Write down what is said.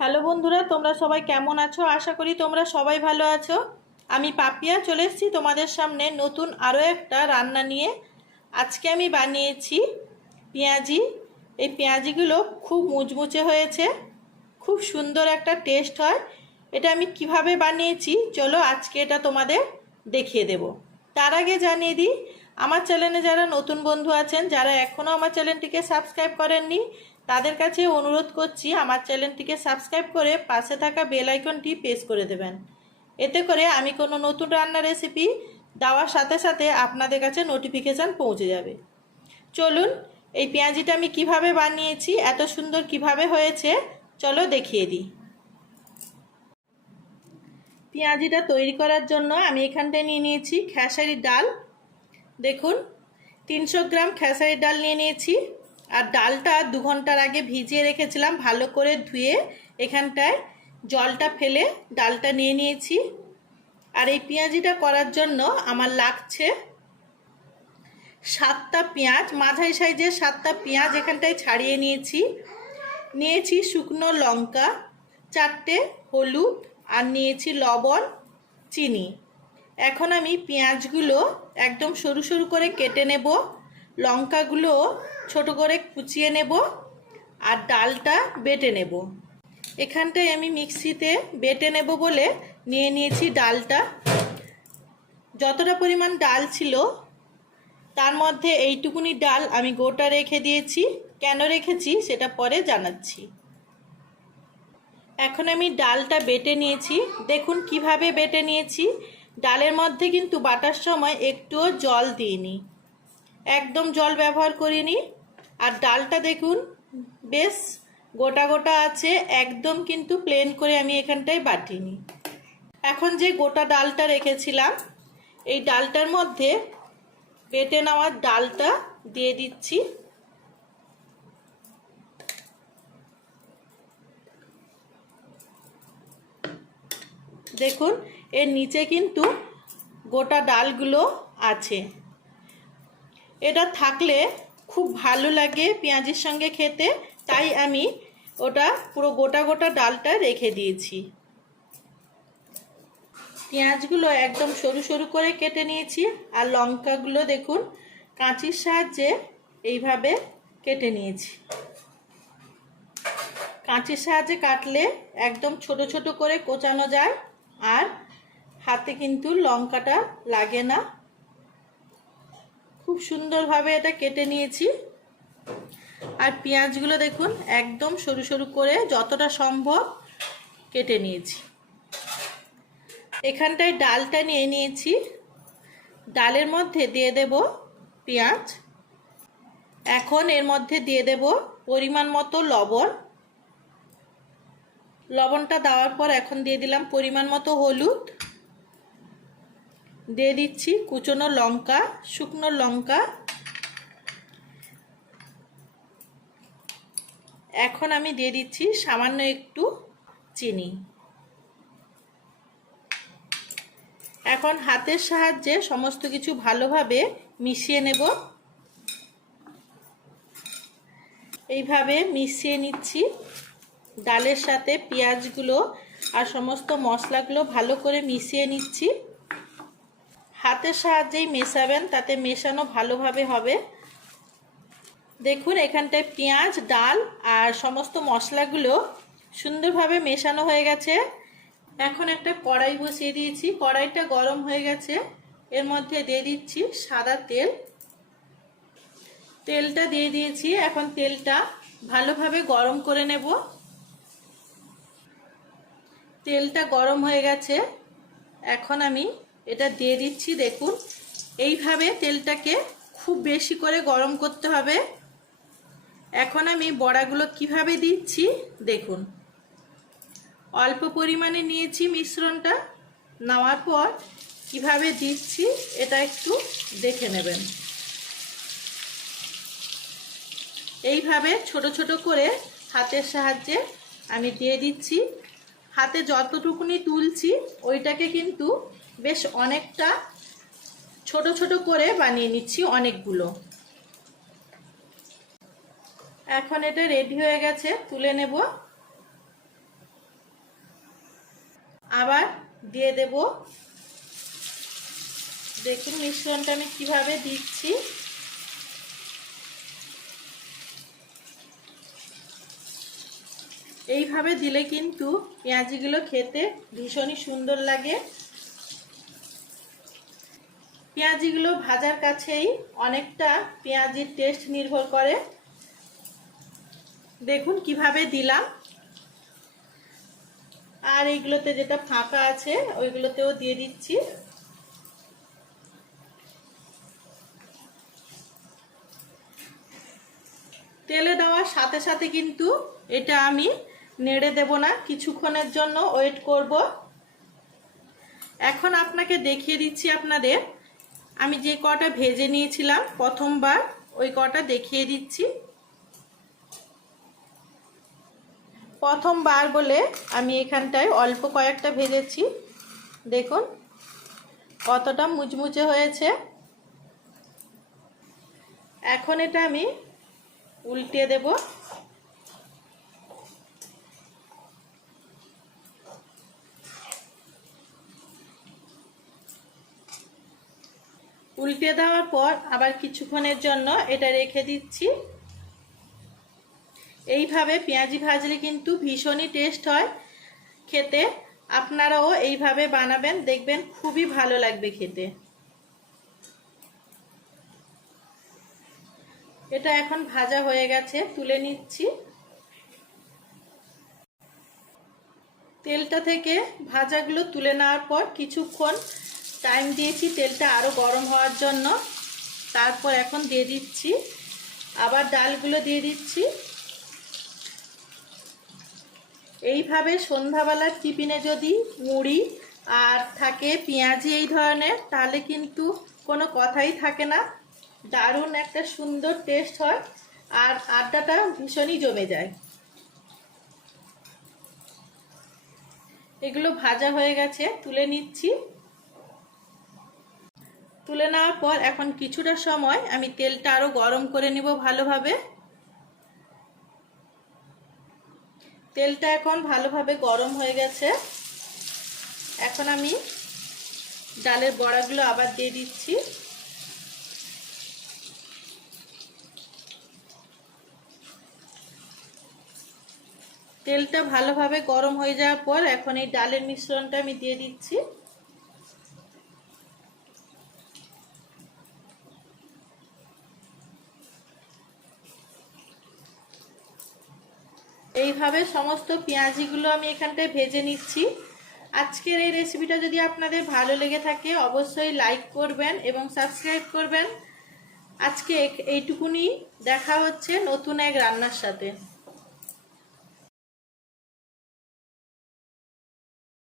Hello বন্ধুরা, তোমরা সবাই কেমন আছো? আশা করি তোমরা সবাই ভালো আছো। আমি পাপিয়া চলে এসেছি তোমাদের সামনে নতুন আরও একটা রান্না নিয়ে। আজকে আমি বানিয়েছি পেঁয়াজি। এই পেঁয়াজিগুলো খুব মুচমুচে হয়েছে, খুব সুন্দর একটা টেস্ট হয়। এটা আমি কিভাবে বানিয়েছি চলো আজকে এটা তোমাদের দেখিয়ে দেব। তার আগে জানিয়ে দিই, আমার চ্যানেলে যারা নতুন বন্ধু আছেন, যারা এখনও আমার চ্যানেলটিকে সাবস্ক্রাইব করেননি, তাদের কাছে অনুরোধ করছি আমার চ্যানেলটিকে সাবস্ক্রাইব করে পাশে থাকা বেল আইকনটি প্রেস করে দেবেন। এতে করে আমি কোনো নতুন রান্নার রেসিপি দেওয়ার সাথে সাথে আপনাদের কাছে নোটিফিকেশান পৌঁছে যাবে। চলুন এই পেঁয়াজিটা আমি কিভাবে বানিয়েছি, এত সুন্দর কিভাবে হয়েছে চলো দেখিয়ে দিই। পেঁয়াজিটা তৈরি করার জন্য আমি এখানটায় নিয়ে নিয়েছি খেসারির ডাল। দেখুন 300 গ্রাম খেসারির ডাল নিয়ে নিয়েছি। আর ডালটা 2 ঘন্টার আগে ভিজিয়ে রেখেছিলাম, ভালো করে ধুয়ে এখানটায় জলটা ফেলে ডালটা নিয়ে নিয়েছি। আর এই পেঁয়াজিটা করার জন্য আমার লাগছে 7টা পেঁয়াজ, মাঝারি সাইজের 7টা পেঁয়াজ এখানটায় ছাড়িয়ে নিয়েছি শুকনো লঙ্কা 4টে, হলুদ আর নিয়েছি লবণ, চিনি। এখন আমি পেঁয়াজগুলো একদম সরু সরু করে কেটে নেব, লঙ্কাগুলো ছোট করে কুচিয়ে নেব আর ডালটা বেটে নেব। এখানটায় আমি মিক্সিতে বেটে নেব বলে নিয়ে নিয়েছি ডালটা। যতটা পরিমাণ ডাল ছিল তার মধ্যে এইটুকুনি ডাল আমি গোটা রেখে দিয়েছি। কেন রেখেছি সেটা পরে জানাচ্ছি। এখন আমি ডালটা বেটে নিয়েছি, দেখুন কিভাবে বেটে নিয়েছি। ডালের মধ্যে কিন্তু বাটার সময় একটুও জল দিইনি, একদম জল ব্যবহার করিনি। আর ডালটা দেখুন বেশ গোটা গোটা আছে, একদম কিন্তু প্লেন করে আমি এখানটায় বাটিনি। এখন যে গোটা ডালটা রেখেছিলাম এই ডালটার মধ্যে বেটে নেওয়ার ডালটা দিয়ে দিচ্ছি। দেখুন এর নিচে কিন্তু গোটা ডালগুলো আছে। এটা থাকলে খুব ভালো লাগে পেঁয়াজের সঙ্গে খেতে, তাই আমি ওটা পুরো গোটা গোটা ডালটা রেখে দিয়েছি। পেঁয়াজগুলো একদম সরু সরু করে কেটে নিয়েছি। আর লঙ্কাগুলো দেখুন কাঁচির সাহায্যে এইভাবে কেটে নিয়েছি। কাঁচির সাহায্যে কাটলে একদম ছোট ছোট করে কোচানো যায় আর হাতে কিন্তু লঙ্কাটা লাগে না। খুব সুন্দরভাবে এটা কেটে নিয়েছি। আর পেঁয়াজগুলো দেখুন একদম সরু সরু করে যতটা সম্ভব কেটে নিয়েছি। এখানটায় ডালটা নিয়ে নিয়েছি, ডালের মধ্যে দিয়ে দেব পেঁয়াজ। এখন এর মধ্যে দিয়ে দেব পরিমাণ মতো লবণ। লবণটা দেওয়ার পর এখন দিয়ে দিলাম পরিমাণ মতো হলুদ, দিয়ে দিচ্ছি কুচনো লঙ্কা, শুকনো লঙ্কা। এখন আমি দিয়ে দিচ্ছি সামান্য একটু চিনি। এখন হাতের সাহায্যে সমস্ত কিছু ভালোভাবে মিশিয়ে নেব। এইভাবে মিশিয়ে নিচ্ছি ডালের সাথে পেঁয়াজগুলো আর সমস্ত মশলাগুলো ভালো করে মিশিয়ে নিচ্ছি। হাতের সাহায্যেই মেশাবেন, তাতে মেশানো ভালোভাবে হবে। দেখুন এখানটায় পেঁয়াজ, ডাল আর সমস্ত মশলাগুলো সুন্দরভাবে মেশানো হয়ে গেছে। এখন একটা কড়াই বসিয়ে দিয়েছি, কড়াইটা গরম হয়ে গেছে। এর মধ্যে দিয়ে দিচ্ছি সাদা তেল। তেলটা দিয়ে দিয়েছি, এখন তেলটা ভালোভাবে গরম করে নেব। তেলটা গরম হয়ে গেছে, এখন আমি এটা দিয়ে দিচ্ছি। দেখুন এইভাবে তেলটাকে খুব বেশি করে গরম করতে হবে। এখন আমি বড়াগুলো কিভাবে দিচ্ছি দেখুন। অল্প পরিমাণে নিয়েছি মিশ্রণটা, নেওয়ার পর কিভাবে দিচ্ছি এটা একটু দেখে নেবেন। এইভাবে ছোট ছোট করে হাতের সাহায্যে আমি দিয়ে দিচ্ছি। হাতে যতটুকুনি তুলছি ওইটাকে কিন্তু বেশ অনেকটা ছোট ছোট করে বানিয়ে নিচ্ছি, অনেকগুলো। এখন এটা রেডি হয়ে গেছে, তুলে নেব। আবার দিয়ে দেব। দেখুন মিশ্রণটা আমি কিভাবে দিচ্ছি। এইভাবে দিলে কিন্তু পেঁয়াজিগুলো খেতে ভীষণই সুন্দর লাগে। পেঁয়াজিগুলো ভাজার কাছেই অনেকটা পেঁয়াজির টেস্ট নির্ভর করে। দেখুন কিভাবে দিলাম। আর এইগুলোতে যেটা ফাঁকা আছে ওইগুলোতেও দিয়ে দিচ্ছি। তেলে দেওয়ার সাথে সাথে কিন্তু এটা আমি নেড়ে দেব না, কিছুক্ষণের জন্য ওয়েট করব। এখন আপনাকে দেখিয়ে দিচ্ছি আপনাদের, আমি যে কটা ভেজে নিয়েছিলাম প্রথমবার ওই কটা দেখিয়ে দিচ্ছি। প্রথমবার বলে আমি এখানটায় অল্প কয়েকটা ভেজেছি। দেখুন কতটা মুচমুচে হয়েছে। এখন এটা আমি উল্টে দেব। উল্টে দেওয়ার পর আবার কিছুক্ষণের জন্য এটা রেখে দিচ্ছি। এইভাবে পেঁয়াজি ভাজলে কিন্তু ভীষণই টেস্ট হয় খেতে। আপনারাও এইভাবে বানাবেন, দেখবেন খুবই ভালো লাগবে খেতে। এটা এখন ভাজা হয়ে গেছে, তুলে নিচ্ছি। তেলটা থেকে ভাজাগুলো তুলে নেওয়ার পর কিছুক্ষণ টাইম দিয়েছি তেলটা আরও গরম হওয়ার জন্য। তারপর এখন দিয়ে দিচ্ছি, আবার ডালগুলো দিয়ে দিচ্ছি। এইভাবে সন্ধ্যাবেলার টিফিনে যদি মুড়ি আর থাকে পেঁয়াজি এই ধরনের, তাহলে কিন্তু কোনো কথাই থাকে না। দারুণ একটা সুন্দর টেস্ট হয় আর আড্ডাটা ভীষণই জমে যায়। এগুলো ভাজা হয়ে গেছে, তুলে নিচ্ছি। তুলে নেওয়ার পর এখন কিছুটা সময় আমি তেলটা আরও গরম করে নিব ভালোভাবে। তেলটা এখন ভালোভাবে গরম হয়ে গেছে। এখন আমি ডালের বড়াগুলো আবার দিয়ে দিচ্ছি। তেলটা ভালোভাবে গরম হয়ে যাওয়ার পর এখন এই ডালের মিশ্রণটা আমি দিয়ে দিচ্ছি। এইভাবে সমস্ত পেঁয়াজিগুলো আমি এখানটায় ভেজে নিচ্ছি। আজকের এই রেসিপিটা যদি আপনাদের ভালো লেগে থাকে অবশ্যই লাইক করবেন এবং সাবস্ক্রাইব করবেন। আজকে এইটুকুনি, দেখা হচ্ছে নতুন এক রান্নার সাথে।